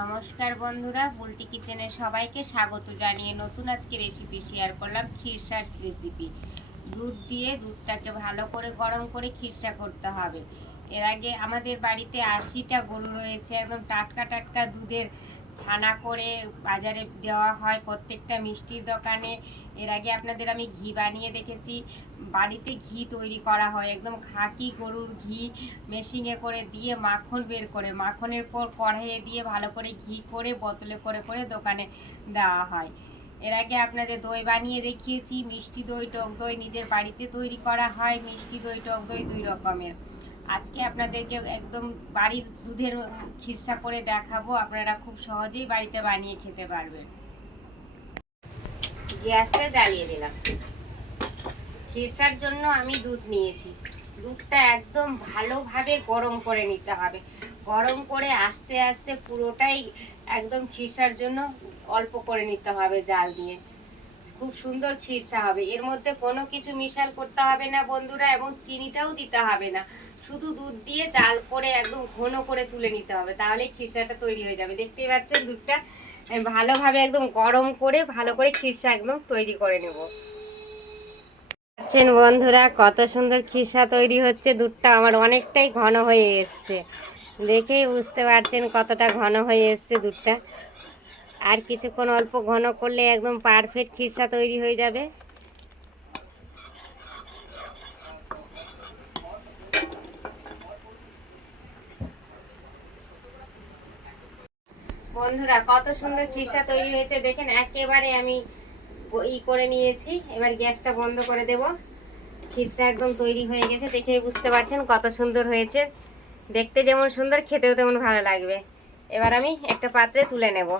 নমস্কার বন্ধুরা, বুলটি কিচেনে সবাইকে স্বাগত জানিয়ে নতুন আজকে রেসিপি শেয়ার করলাম। খিরসার রেসিপি। দুধ দিয়ে দুধটাকে ভালো করে গরম করে খিরসা করতে হবে। এর আগে আমাদের বাড়িতে 80টা গরু রয়েছে। একদম টাটকা টাটকা দুধের ছানা করে বাজারে দেওয়া হয় প্রত্যেকটা মিষ্টির দোকানে। এর আগে আপনাদের আমি ঘি বানিয়ে দেখেছি। বাড়িতে ঘি তৈরি করা হয়, একদম খাঁটি গরুর ঘি মেশিনে করে দিয়ে মাখন বের করে, মাখনের পর কড়াইয়ে দিয়ে ভালো করে ঘি করে বোতলে করে করে দোকানে দেওয়া হয়। এর আগে আপনাদের দই বানিয়ে দেখিয়েছি। মিষ্টি দই, টক দই নিজের বাড়িতে তৈরি করা হয়। মিষ্টি দই, টক দই দুই রকমের। আজকে আপনাদেরকে একদম বাড়ির দুধের খিরসা করে দেখাবো। আপনারা খুব সহজেই বাড়িতে বানিয়ে খেতে পারবেন। গ্যাসটা জ্বালিয়ে দিলাম। খিরসার জন্য আমি দুধ নিয়েছি। দুধটা একদম ভালোভাবে গরম করে নিতে হবে। গরম করে আস্তে আস্তে পুরোটাই একদম খিরসার জন্য অল্প করে নিতে হবে জাল দিয়ে। খুব সুন্দর খিরসা হবে। এর মধ্যে কোনো কিছু মিশাল করতে হবে না বন্ধুরা, এবং চিনিটাও দিতে হবে না। শুধু দুধ দিয়ে জাল করে একদম ঘন করে তুলে নিতে হবে, তাহলেই খিরসাটা তৈরি হয়ে যাবে। দেখতেই পাচ্ছেন দুধটা ভালোভাবে একদম গরম করে ভালো করে খিরসা একদম তৈরি করে নেব। দেখছেন বন্ধুরা কত সুন্দর খিরসা তৈরি হচ্ছে। দুধটা আমার অনেকটাই ঘন হয়ে এসছে, দেখেই বুঝতে পারছেন কতটা ঘন হয়ে এসছে দুধটা। আর কিছুক্ষণ অল্প ঘন করলে একদম পারফেক্ট খিরসা তৈরি হয়ে যাবে। বন্ধুরা কত সুন্দর খিরসা তৈরি হয়েছে দেখেন। একেবারে আমি করে নিয়েছি। এবার গ্যাসটা বন্ধ করে দেব। খিরসা একদম তৈরি হয়ে গেছে, দেখেই বুঝতে পারছেন কত সুন্দর হয়েছে। দেখতে যেমন সুন্দর, খেতেও তেমন ভালো লাগবে। এবার আমি একটা পাত্রে তুলে নেব।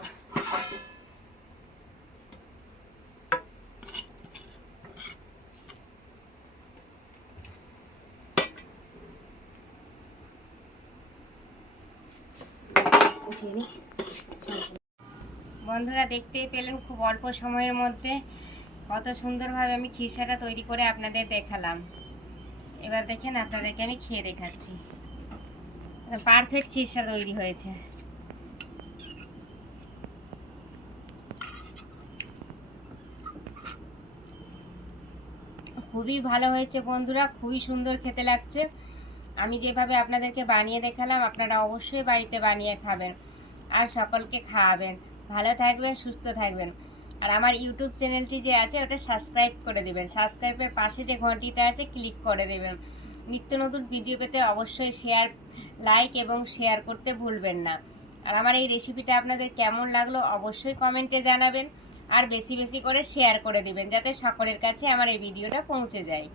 বন্ধুরা দেখতেই পেলেন খুব অল্প সময়ের মধ্যে কত সুন্দরভাবে আমি খিরসাটা তৈরি করে আপনাদের দেখালাম। এবার দেখেন আপনাদেরকে আমি খেয়ে দেখাচ্ছি। পারফেক্ট খিরসা তৈরি হয়েছে। খুবই ভালো হয়েছে বন্ধুরা, খুবই সুন্দর খেতে লাগছে। আমি যেভাবে আপনাদেরকে বানিয়ে দেখালাম আপনারা অবশ্যই বাড়িতে বানিয়ে খাবেন আর সকলকে খাওয়াবেন। ভালো থাকবেন, সুস্থ থাকবেন। আর আমার ইউটিউব চ্যানেলটি যে আছে ওটা সাবস্ক্রাইব করে দেবেন। সাবস্ক্রাইবের পাশে যে ঘন্টিটা আছে ক্লিক করে দেবেন। নিত্য নতুন ভিডিও পেতে অবশ্যই লাইক এবং শেয়ার করতে ভুলবেন না। আর আমার এই রেসিপিটা আপনাদের কেমন লাগলো অবশ্যই কমেন্টে জানাবেন। আর বেশি বেশি করে শেয়ার করে দিবেন, যাতে সকলের কাছে আমার এই ভিডিওটা পৌঁছে যায়।